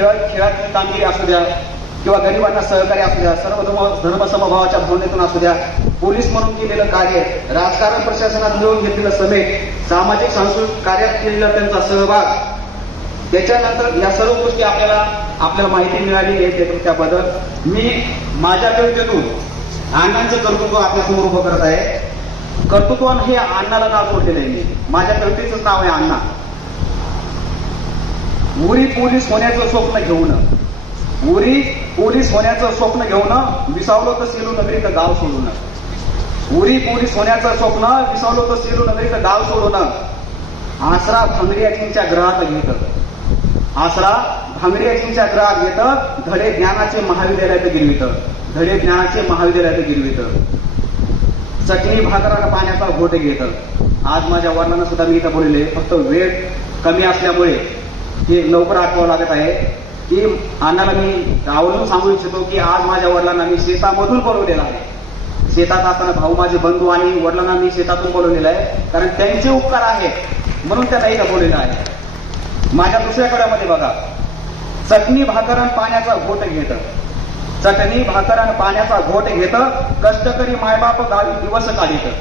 खेळातील कामगिरी असू द्या किंवा गरिबांना सहकार्य असू द्या, सर्व धर्मसमभावाच्या भावनेतून असू द्या, पोलीस म्हणून केलेलं कार्य, राजकारण प्रशासनात मिळवून घेतलेलं समेट, सामाजिक सांस्कृतिक कार्यात केलेला त्यांचा सहभाग, त्याच्यानंतर या सर्व गोष्टी आपल्याला माहिती मिळाली आहे. त्याबद्दल मी माझ्या कवितेतून अण्णांचं कर्तृत्व आपल्यासमोर उभं करत आहे. कर्तृत्वानं हे अण्णाला नाव सोडलेलं आहे. मी माझ्या कवितेचं नाव आहे अण्णा. उरी पोलीस होण्याचं स्वप्न घेऊन, उरी पोलीस होण्याचं स्वप्न घेऊन विसावलो तर सेलू नगरीत गाव सोडून, उरी पोलीस होण्याचं स्वप्न विसावलो तर सेलू नगरीत गाव सोडून, आसरा भांगडियाजींच्या ग्रहात घेत, आसरा भांगडियाजींच्या ग्रहात घेत, धडे ज्ञानाचे महाविद्यालयात गिरवित, धडे ज्ञानाचे महाविद्यालयात गिरवित, चटणी भाकरानं पाण्याचा घोट घेत. आज माझ्या वडिलांना सुद्धा मी इथं बोलले, फक्त वेळ कमी असल्यामुळे हे लवकर आठवावं लागत आहे की अण्णाला मी आवर्जून सांगू इच्छितो की आज माझ्या वडिलांना मी शेतामधून बोलवलेलं आहे. शेतात असताना भाऊ माझे बंधू आणि वडिलांना मी शेतातून बोलवलेलं आहे, कारण त्यांचे उपकार आहेत म्हणून त्यांना इथं बोललेलं आहे. माझ्या दुसऱ्या कड्यामध्ये बघा, चटणी भाकरन पाण्याचा घोट घेत, चटणी भाकरन पाण्याचा घोट घेत, कष्टकरी मायबाप गावी दिवस काढित,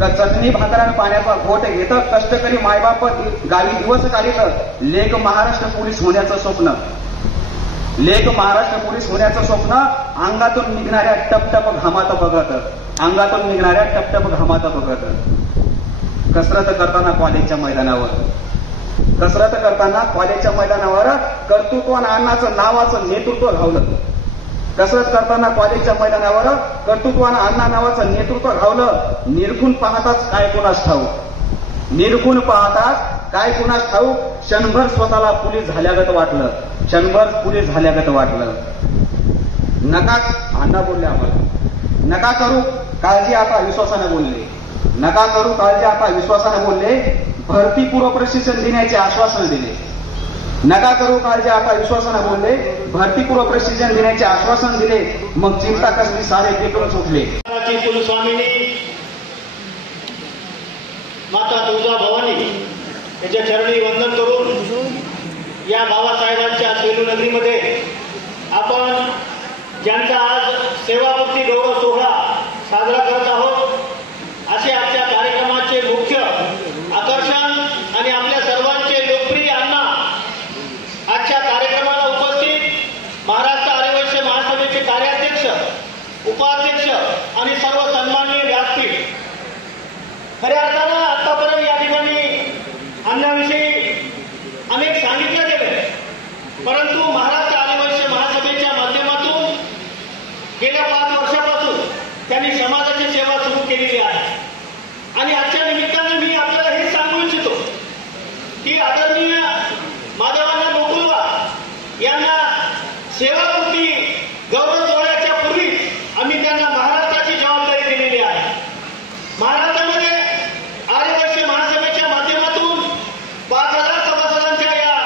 चटणी भाकरन पाण्याचा घोट घेत, कष्टकरी मायबाप गावी दिवस काढित, लेख महाराष्ट्र पोलीस होण्याचं स्वप्न, लेख महाराष्ट्र पोलीस होण्याचं स्वप्न, अंगातून निघणाऱ्या टपटप घामात बघत, अंगातून निघणाऱ्या टपटप घामात बघत, कसरत करताना कॉलेजच्या मैदानावर, कसरत करताना कॉलेजच्या मैदानावर कर्तृत्वानं अण्णाचं नावाचं नेतृत्व घावलं, कसरत करताना कॉलेजच्या मैदानावर कर्तृत्वानं अण्णा नावाचं नेतृत्व घावलं. निरखून पाहताच काय कुणास ठाऊक, निरखून पाहताच काय कुणास ठाऊक, क्षणभर स्वतःला पोलीस झाल्यागत वाटलं, क्षणभर पोलीस झाल्यागत वाटलं. नका अण्णा बोलले आम्हाला, नका करू काळजी आता विश्वासाने बोलले, नका करू काळजी आता विश्वासाने बोलले, भरतीपूर्व प्रशिक्षण देण्याचे आश्वासन दिले, नका करू काळजी आता विश्वासाने बोलले, भरतीपूर्व प्रशिक्षण देण्याचे आश्वासन दिले, मग चिंता कसली सारे पेटून सुटले. कुलस्वामिनी माता तुळजा भवानी याच्या चरणी वंदन करून या बाबासाहेबांच्या सेलू नगरीमध्ये आपण ज्यांचा आज सेवापूर्ती गौरव सोहळा साजरा करत आहोत, असे आजच्या कार्यक्रमाचे मुख्य आकर्षण आणि आपल्या सर्वांचे लोकप्रिय अण्णा आजच्या कार्यक्रमाला उपस्थित महाराष्ट्र आर्यवैश्य महासभेचे कार्याध्यक्ष, उपाध्यक्ष आणि सर्व सन्माननीय व्यासपीठ. खऱ्या अर्थानं आतापर्यंत या ठिकाणी अण्णाविषयी अनेक सांगितलं गेले, परंतु महाराष्ट्र आर्यवैश्य महासभेच्या माध्यमातून गेल्या 5 वर्षापासून त्यांनी समाजाची सेवा सुरू केलेली आहे. आणि आजच्या निमित्तानं मी आपल्याला हे सांगू इच्छितो की आदरणीय माधवांना गोकुलवा यांना सेवापूर्ती गौरव सोहळ्याच्या पूर्वी आम्ही त्यांना महाराष्ट्राची जबाबदारी दिलेली आहे. महाराष्ट्रामध्ये आर्यवैश्य महासभेच्या माध्यमातून 5,000 सभासदांच्या या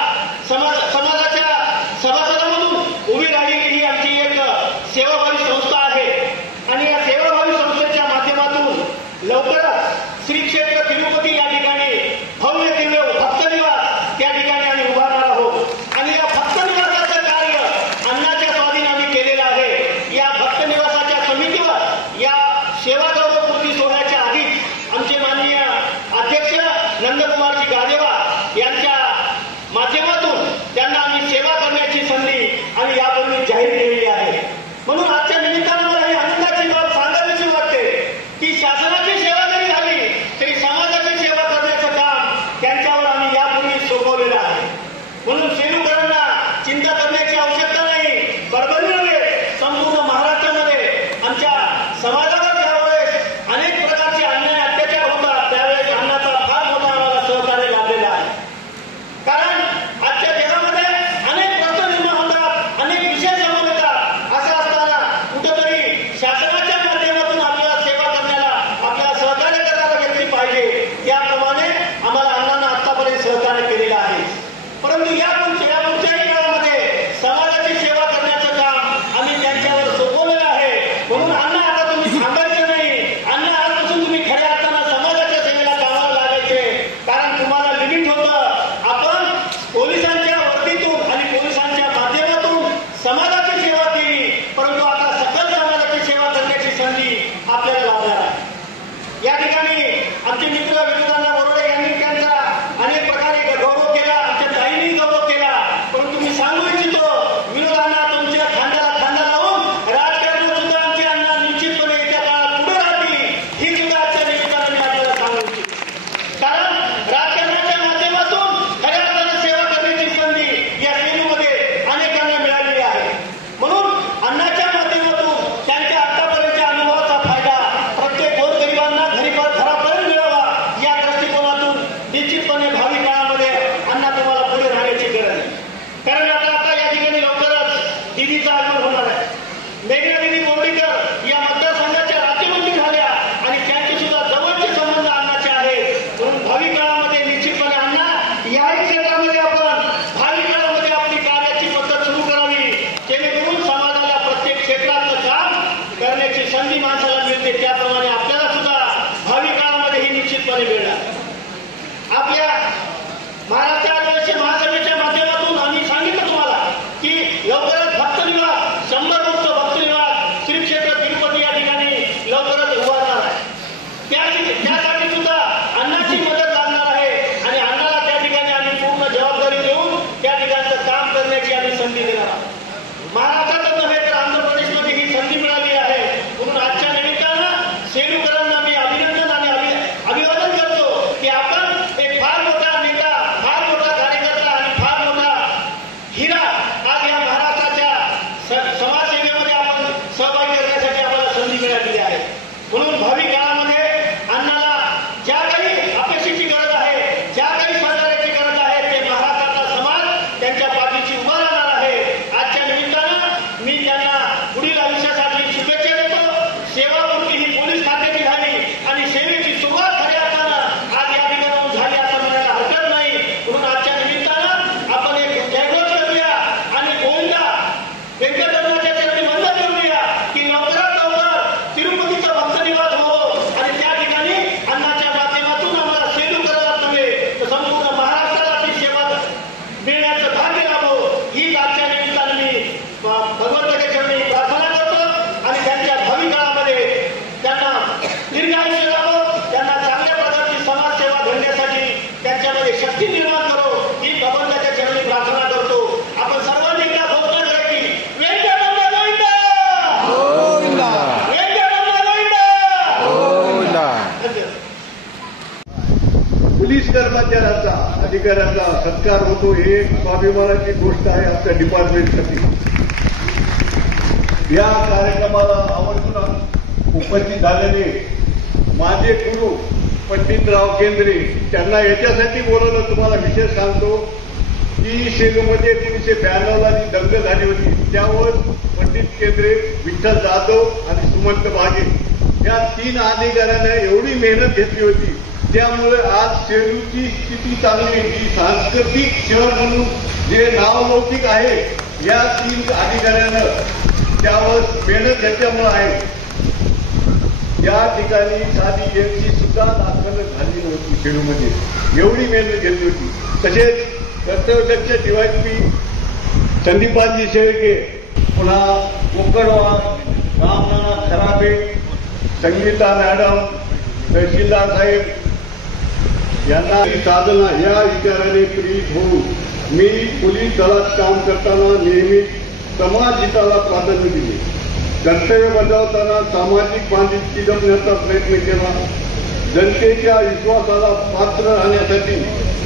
समाजाच्या सभासद कारण आता या ठिकाणी लवकरच दिदीचं आगमन होणार आहे. मेघना दिदी कोंडीकर या मतदारसंघाच्या राज्यमंत्री झाल्या आणि त्यांचे सुद्धा जवळचे संबंध अण्णाचे आहेत. म्हणून भावी काळामध्ये निश्चितपणे अण्णा याही क्षेत्रामध्ये आपण भावी काळामध्ये आपली कार्याची पद्धत सुरू करावी, जेणेकरून समाजाला प्रत्येक क्षेत्रातलं काम करण्याची संधी माणसाला मिळते. त्याप्रमाणे आपल्याला सुद्धा भावी काळामध्ये ही निश्चितपणे मिळणार. आपल्या महाराष्ट्र आदिवासी महासभेच्या माध्यमातून आम्ही सांगितलं तुम्हाला की लवकरच भक्त निवास 100 मुक्त भक्त निवास श्री क्षेत्र तिरुपती या ठिकाणी लवकरच उभारणार आहे. त्यासाठी सुद्धा अण्णाची मदत लागणार आहे आणि अण्णाला त्या ठिकाणी आम्ही पूर्ण जबाबदारी देऊन त्या ठिकाणचं काम करण्याची आम्ही संधी देणार आहोत. महाराष्ट्रातच नव्हे तर आंध्र प्रदेशमध्ये ही संधी मिळाली आहे. म्हणून आजच्या निमित्तानं सेलूकरांना मी अभिनंदन आणि अभिवादन करतो की आपण एक फार मोठा नेता, फार मोठा कार्यकर्ता आणि फार मोठा हिरा आज या महाराष्ट्राच्या समाजसेवेमध्ये आपण सहभागी करण्यासाठी आम्हाला संधी मिळालेली आहे. म्हणून भावी काळामध्ये अण्णाला ज्या काही अपेक्षेची गरज आहे, ज्या काही सहकार्याची गरज आहे, ते महाराष्ट्राचा समाज त्यांच्या पाठीशी उभा राहणार आहे. आजच्या निमित्तानं मी त्यांना पुढील आयुष्यासाठी शुभेच्छा देतो. सेवापूर्ती ही पोलीस खात्याची झाली आणि सेवेची सुरुवात खऱ्या अर्थानं आज या ठिकाणाहून झाली असं म्हणायला हरकत नाही. म्हणून आजच्या निमित्तानं आपण एक जयघोष करूया आणि गोविंदा व्यंकटरमणाच्या चरणी वंदन करूया की लवकरात लवकर तिरुपतीचं भक्त निवास व्हावं आणि त्या ठिकाणी अण्णाच्या माध्यमातून आम्हाला सेलू करायला नव्हे तर संपूर्ण महाराष्ट्राला ती सेवा मिळण्याचं भाग्य लाभो. हीच आजच्या निमित्तानं मी भगवंताच्या चरणी प्रार्थना करतो आणि त्यांच्या भावी काळामध्ये त्यांना दीर्घ आयुष्य लाभो, त्यांना चांगल्या प्रकारची समाजसेवा घडण्यासाठी त्यांच्यामध्ये शक्ती निर्माण करो ही भगवंताच्या चरणी प्रार्थना करतो. आपण सर्वांनी एकदा घोषणा करायची, व्यंकटरमण गोविंदा, व्यंकटरमण गोविंदा. पोलीस कर्मचाऱ्याचा अधिकाऱ्याचा सत्कार होतो ही एक स्वाभिमानाची गोष्ट आहे आपल्या डिपार्टमेंटसाठी. या कार्यक्रमाला आवर्जून उपस्थित झालेले माझे गुरु पंडितराव केंद्रे त्यांना याच्यासाठी बोलवलं तुम्हाला विशेष सांगतो की सेलूमध्ये 1992ला जी दंग झाली होती त्यावर पंडित केंद्रे, विठ्ठल जाधव आणि सुमंत बागे या 3 अधिकाऱ्यांना एवढी मेहनत घेतली होती. त्यामुळे आज सेलूची स्थिती चांगली, जी सांस्कृतिक शहर म्हणून जे नावलौकिक आहे या 3 अधिकाऱ्यानं त्यावर मेहनत घेतल्यामुळे आहे. या ठिकाणी साधी यांची सुद्धा दाखल झाली नव्हती सेलूमध्ये, एवढी मेहनत घेतली होती. तसेच कर्तव्यदक्ष डीवायपी संदीपाजी शेळके, पुन्हा कोकणवार रामनाना खराबे, संगीता मॅडम, तहसीलदार साहेब यांना साधना या विचाराने प्रेरित होऊन मी पोलीस दलात काम करताना नेहमीच समाज हिताला प्राधान्य दिले. कर्तव्य बजावताना सामाजिक बांधिलकी जपण्याचा प्रयत्न केला. जनतेच्या विश्वासाला पात्र राहण्यासाठी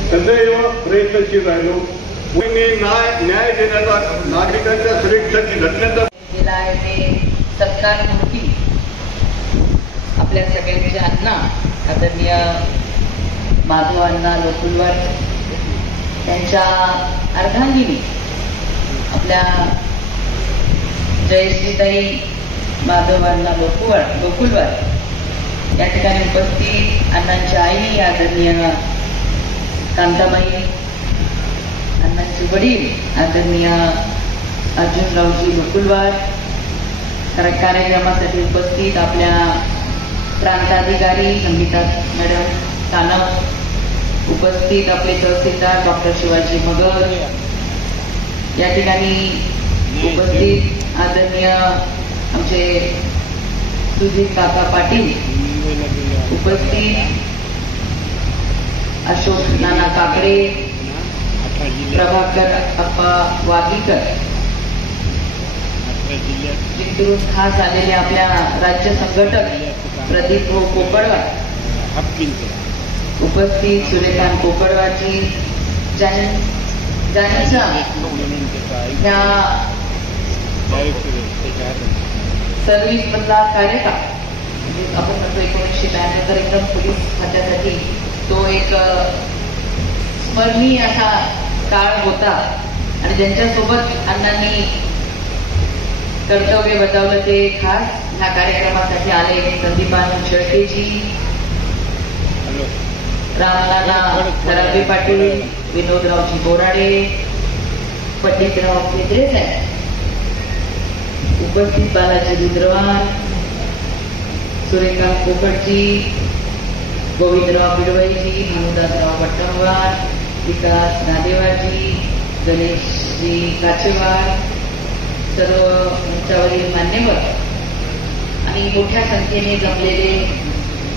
सदैव प्रयत्नशील राहिलो. मी न्याय देण्याचा, नागरिकांच्या सुरक्षेसाठी झटण्याचा गेला आहे. ते सत्कारमूर्ती आपल्या सगळ्यांचे अण्णा आदरणीय माधव अण्णा लोकुलवार त्यांच्या अर्धांगिनी आपल्या जयश्रीताई माधव अण्णा लोकुलवार या ठिकाणी उपस्थित, अण्णांच्या आई आदरणीय कांताबाई, अण्णांचे वडील आदरणीय अर्जुनरावजी लोकुलवार, कार्यक्रमासाठी उपस्थित आपल्या प्रांताधिकारी संगीता मॅडम कानव, उपस्थित आपले तहसीलदार डॉक्टर शिवाजी मगर, या ठिकाणी उपस्थित आदरणीय आमचे सुधीर काका पाटील, उपस्थित अशोक नाना काकडे, प्रभाकर अप्पा वागीकर, जिंतूरून खास आलेले आपल्या राज्य संघटक प्रदीप कोकडवार, उपस्थित सूर्यकांत कोकडवारजी, ज्यांचा ह्या सर्व्हिस मधला कार्यकाळ म्हणजे आपण म्हणतो 1992 तर एकदम पोलीस खात्यासाठी तो एक स्मरणीय असा काळ होता. आणि ज्यांच्यासोबत अण्णांनी कर्तव्य बजावलं ते खास ह्या कार्यक्रमासाठी आले संदीपान शेळकेजी, रामनाना खराबे पाटील, विनोदरावजी बोराडे, पंडितराव केंद्रे साहेब, उपस्थित बालाजी रुद्रवार, सुरेखा कोकटजी, गोविंदराव बिडवईजी, मनुदासराव वट्टणवार, विकास नादेवाजी, गणेशजी काचेवार, सर्व मंचावरील मान्यवर आणि मोठ्या संख्येने जमलेले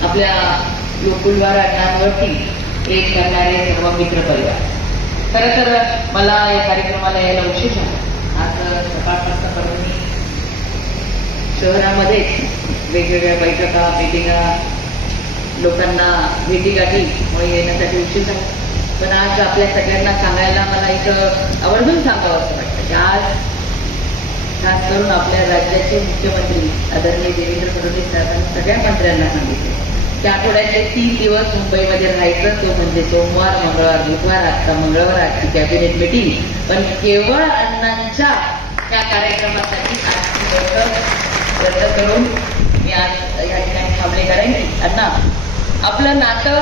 आपल्या लोकुलवार अण्णांवरती एक करणारे सर्व मित्र परिवार. खरं तर मला या कार्यक्रमाला यायला उशीर झाला. आज सकाळपासून परभणी शहरामध्येच वेगवेगळ्या बैठका, मिटिंगा, लोकांना भेटीगाठीमुळे येण्यासाठी उशीर झाला. पण आज आपल्या सगळ्यांना सांगायला मला इथं आवर्जून सांगावं असं वाटतं की आज खास करून आपल्या राज्याचे मुख्यमंत्री आदरणीय देवेंद्र फडणवीस साहेबांनी सगळ्या मंत्र्यांना सांगितले की आठवड्यातले 3 दिवस मुंबईमध्ये राहायचं, तो म्हणजे सोमवार, मंगळवार, बुधवार. आजचा मंगळवार, आजची कॅबिनेट मिटिंग, पण केवळ अण्णांच्या त्या कार्यक्रमासाठी आजची बैठक रद्द करून मी आज या ठिकाणी थांबले. कारण अण्णा, आपलं नातं,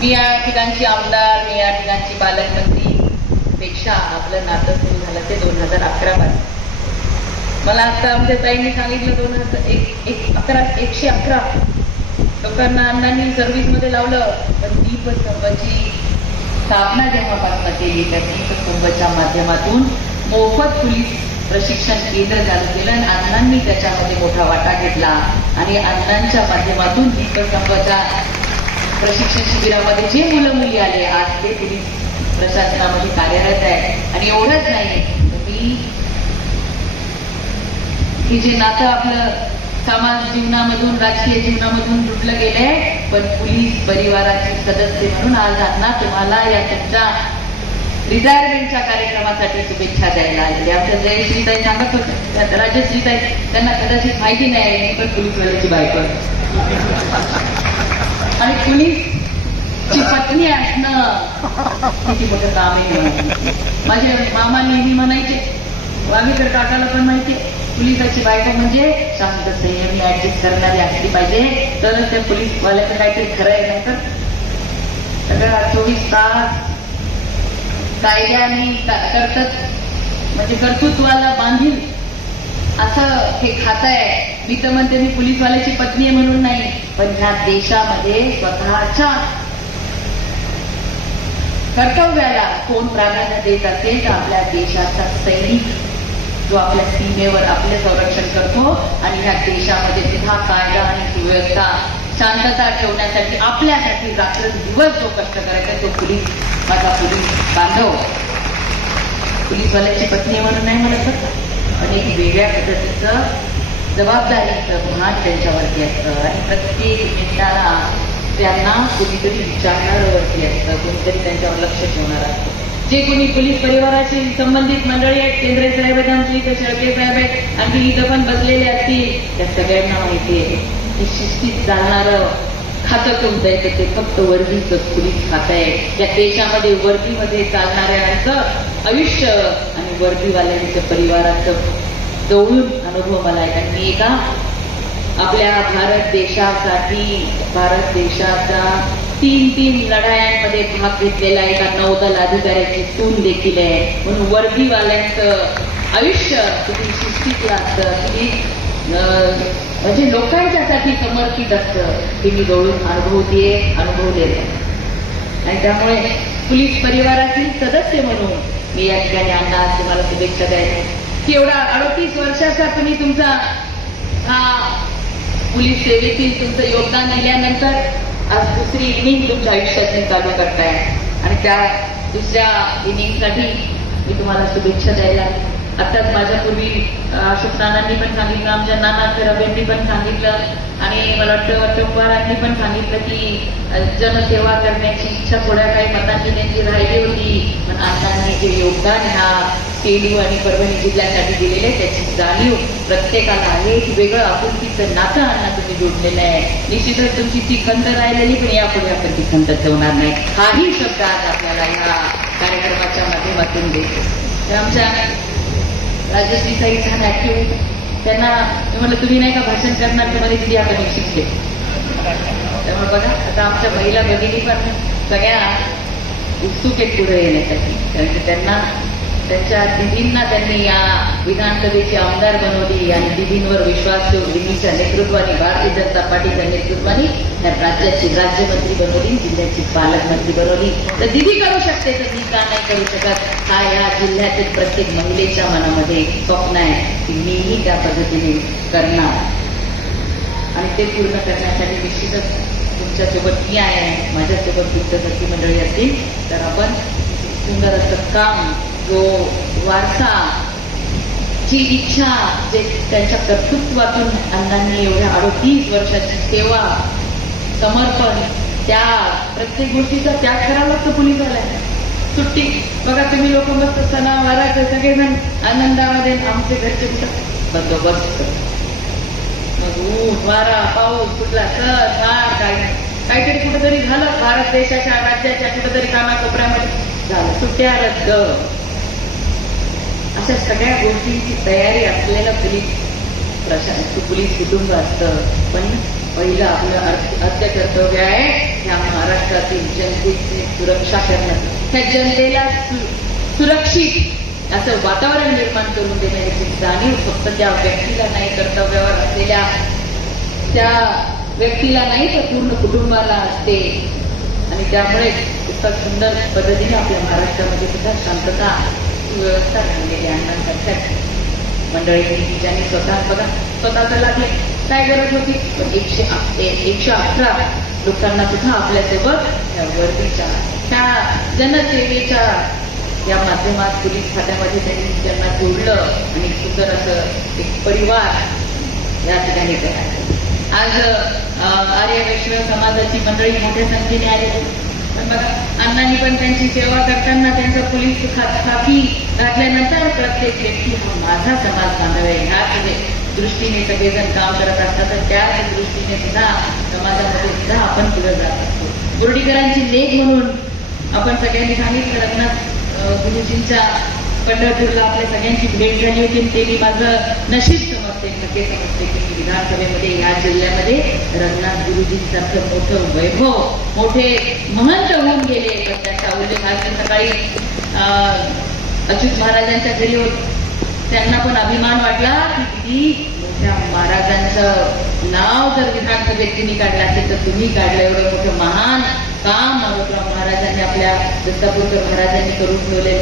मी या ठिकाणची आमदार, मी या ठिकाणची पालकमंत्री पेक्षा आपलं नातं सुरू झालं ते 2011 पासून. मला आता आमच्या ताईंनी सांगितलं 111 लोकांना अण्णांनी सर्व्हिसमध्ये लावलं. पण दीपस्तंभाची स्थापना जेव्हापासून केली त्या दीपस्तंभाच्या माध्यमातून मोफत पोलीस प्रशिक्षण केंद्र चालू केलं आणि अण्णांनी त्याच्यामध्ये मोठा वाटा घेतला आणि अण्णांच्या माध्यमातून दीपस्तंभाच्या प्रशिक्षण शिबिरामध्ये जे मुलं मुली आले आज ते पोलीस प्रशासनामध्ये कार्यरत आहे. आणि एवढंच नाही, मी हे जे नातं आपलं समाज जीवनामधून, राजकीय जीवनामधून तुटलं गेलंय, पण पोलीस परिवाराचे सदस्य म्हणून आज अण्णा तुम्हाला या तुमच्या रिटायरमेंटच्या कार्यक्रमासाठी शुभेच्छा द्यायला आलेले. आमच्या जयश्रीताई सांगत होते, राजश्रीताई, त्यांना कदाचित माहिती नाही आहे पण पोलीसवाल्याची बायको आणि पोलीसची पत्नी असणं किती मोठं काम आहे. माझे मामा नेहमी म्हणायचे, वागीकर काकाला पण माहितीये, पोलिसाची बायको म्हणजे शांत, संयमी, ऍडजस्ट करणारी असली पाहिजे, तरच त्या पोलीसवाल्याचं काहीतरी खरं आहे. नाही तर सगळं 24 तास कायद्याने म्हणजे कर्तृत्वाला बांधील असं हे खातं आहे. मी तर म्हणते, मी पोलीसवाल्याची पत्नी आहे म्हणून नाही, पण ह्या देशामध्ये स्वतःच्या कर्तव्याला कोण प्राधान्य देत असेल तर आपल्या देशाचा सैनिक जो आपल्या सीमेवर आपले संरक्षण करतो आणि ह्या देशामध्ये सुद्धा कायदा आणि सुव्यवस्था, शांतता ठेवण्यासाठी आपल्यासाठी रात्रंदिवस जो कष्ट करायचा तो पोलीस, माझा पोलीस बांधव. पोलीसवाल्याची पत्नी म्हणून नाही म्हणत होतं, पण एक वेगळ्या पद्धतीचं जबाबदारीचं भान त्यांच्यावरती असतं आणि प्रत्येक मिनिटाला त्यांना कुणीतरी विचारणारवरती असतं, कुणीतरी त्यांच्यावर लक्ष ठेवणार असतं. जे कोणी पोलीस परिवाराशी संबंधित मंडळी आहेत, केंद्रे साहेब आहेत, आमची इथं शेळके साहेब आहेत, आणखी इथं पण बसलेले असतील, त्या सगळ्यांना माहिती आहे की शिस्तीत चालणारं खातं कोणतं आहे ते फक्त वर्दीचं पोलीस खातं आहे. या देशामध्ये वर्दीमध्ये चालणाऱ्यांचं आयुष्य आणि वर्दीवाल्यांच्या परिवाराचं जवळून अनुभव मला आहे. कारण मी एका आपल्या भारत देशाच्या 3 लढायांमध्ये भाग घेतलेला एका नौदल अधिकाऱ्याची सून देखील आहे. म्हणून वर्दीवाल्यांचं आयुष्य किती शिस्तीतलं असतं, किती म्हणजे लोकांच्यासाठी समर्पित असतं, हे मी जवळून अनुभवलेलं. आणि त्यामुळे पोलीस परिवारातील सदस्य म्हणून मी या ठिकाणी अण्णा तुम्हाला शुभेच्छा द्यायला की एवढा 38 वर्षाचा तुम्ही तुमचा हा पोलीस सेवेतील तुमचं योगदान दिल्यानंतर आज दुसरी इनिंग तुमच्या आयुष्यातली चालू करताय आणि त्या दुसऱ्या इनिंगसाठी मी तुम्हाला शुभेच्छा द्यायला. आताच माझ्यापूर्वी अशोक नानांनी पण सांगितलं, आमच्या नाना खराबेंनी पण सांगितलं आणि मला वाटतं वट्टणवारांनी पण सांगितलं की जनसेवा करण्याची इच्छा थोड्या काही मतांची त्यांची राहिली होती, पण अण्णांनी जे योगदान ह्या सेलू आणि परभणी जिल्ह्यासाठी दिलेले त्याची जाणीव प्रत्येकाला आहे. की वेगळं आपुलकीचं नातं अण्णा तुम्ही जोडलेलं आहे. निश्चितच तुमची ती खंत राहिलेली, पण यापुढे आपण ती खंत ठेवणार नाही. हाही शब्द आज आपल्याला ह्या कार्यक्रमाच्या माध्यमातून देतो. तर आमच्या राजश्रीताई छान ऍक्टिव्ह, त्यांना मी म्हटलं तुम्ही नाही का भाषण करणार, तर मध्ये आता मी शिकते. त्यामुळे बघा आता आमच्या महिला भगिनी पण सगळ्या उत्सुक आहेत पुढे येण्यासाठी, कारण की त्यांना त्यांच्या दिदींना त्यांनी या विधानसभेचे आमदार बनवली आणि दिदींवर विश्वास ठेवून दिदीच्या नेतृत्वाने, भारतीय जनता पार्टीच्या नेतृत्वाने या राज्याची राज्यमंत्री बनवली, जिल्ह्याची पालकमंत्री बनवली. तर दिदी करू शकते तर मी का नाही करू शकत, हा या जिल्ह्यातील प्रत्येक महिलेच्या मनामध्ये स्वप्न आहे की मीही त्या पद्धतीने करणार आणि ते पूर्ण करण्यासाठी निश्चितच तुमच्यासोबत मी आहे, माझ्यासोबत दुग्धशक्ती मंडळी असतील तर आपण सुंदर असं काम, जो वारसा, जी इच्छा, जे त्यांच्या कर्तृत्वातून अण्णांनी एवढ्या 38 वर्षाची सेवा, समर्पण, त्याग, प्रत्येक गोष्टीचा त्याग करावा लागतो पोलिसाला. सुट्टी बघा तुम्ही लोक मस्त सणावाराचे सगळेजण आनंदामध्ये, आमचे घरचे बंदोबस्त, मग ऊन वारा पाऊस कुठला सण वार काय नाही, काहीतरी कुठेतरी झालं भारत देशाच्या राज्याच्या कुठेतरी कानाकोपऱ्यामध्ये झालं, सुट्ट्या रद्द, अशा सगळ्या गोष्टींची तयारी असलेलं पोलीस कुटुंब असतं. पण पहिलं आपलं आद्य कर्तव्य आहे या महाराष्ट्रातील जनतेची सुरक्षा करणं, त्या जनतेला सुरक्षित असं वातावरण निर्माण करून देण्याची जाणीव फक्त त्या व्यक्तीला नाही, कर्तव्यावर असलेल्या त्या व्यक्तीला नाही तर पूर्ण कुटुंबाला असते. आणि त्यामुळे इतका सुंदर पद्धतीने आपल्या महाराष्ट्रामध्ये सुद्धा शांतता, सुव्यवस्था झालेली अण्णांसारख्या मंडळींनी, ज्यांनी स्वतःच लागले, काय गरज होती, पण 111 लोकांना सुद्धा आपल्यासोबत त्या वर्दीच्या, त्या जनसेवेच्या या माध्यमात पोलीस खात्यामध्ये त्यांनी त्यांना जोडलं आणि सुंदर असं एक परिवार या ठिकाणी करायचं. आज आर्य वैष्णव समाजाची मंडळी मोठ्या संख्येने आलेली, पण बघा अण्णांनी पण त्यांची सेवा करताना त्यांचा पोलीस खाकी घातल्यानंतर प्रत्येक व्यक्ती हा माझा समाज बांधव आहे ह्या दृष्टीने सगळेजण काम करत असतात. तर त्याच दृष्टीने सुद्धा समाजामध्ये सुद्धा आपण पुढे जात असतो. बोर्डीकरांची लेख म्हणून आपण सगळ्यांनी सांगितलं, रघुनाथ गुरुजींच्या पंढरपूरला आपल्या सगळ्यांची भेट झाली होती. ते मी माझं नशीब समजते, नक्की समजते की मी विधानसभेमध्ये या जिल्ह्यामध्ये रघुनाथ गुरुजींसारखं मोठं वैभव, मोठे महंत होऊन गेले. पण त्याचा उल्लेख आज सकाळी अच्युत महाराजांच्या घरी होत, त्यांना पण अभिमान वाटला की किती मोठ्या महाराजांचं नाव जर विधानसभेत तुम्ही काढलं असेल तर तुम्ही काढलं. एवढं मोठं महान काम माधवराव महाराजांनी, आपल्या दत्तापूरकर महाराजांनी करून ठेवले.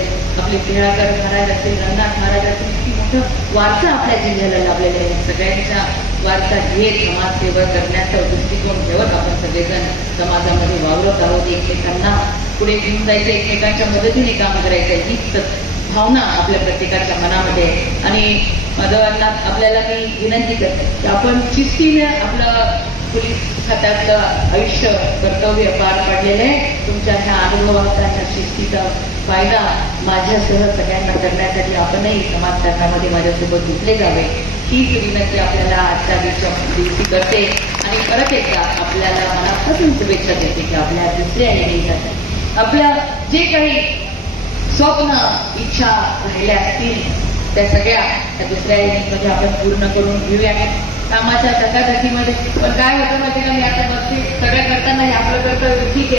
आपले केळाकर महाराज असतील, रंगनाथ महाराज असतील, किती मोठं वारसा आपल्या जिल्ह्याला लाभलेलं आहे. सगळ्यांचा वारसा घेत समाजसेवा करण्याचा दृष्टिकोन ठेवत आपण सगळेजण समाजामध्ये वावरत आहोत. एकमेकांना पुढे घेऊन जायचं, एकमेकांच्या मदतीने काम करायचं, हीच भावना आपल्या प्रत्येकाच्या मनामध्ये आहे. आणि माधवांना आपल्याला मी विनंती करते की आपण शिस्तीने आपलं पोलीस खात्यातलं आयुष्य, कर्तव्य पार पाडलेलं आहे. तुमच्या ह्या अनुभवाचा, ह्या शिस्तीचा फायदा माझ्यासह सगळ्यांना करण्यासाठी आपणही समाजकारणामध्ये माझ्यासोबत जुटले जावे, हीच विनंती आपल्याला आजच्या दिवशी करते. आणि परत एकदा आपल्याला मनापासून शुभेच्छा देते की आपल्या दुसऱ्या येण्यासाठी आपल्या जे काही स्वप्न, इच्छा राहिल्या असतील त्या सगळ्या त्या दुसऱ्या युनिटमध्ये आपण पूर्ण करून घेऊया. कामाच्या धकाधकीमध्ये पण काय होतं माहिती का, मी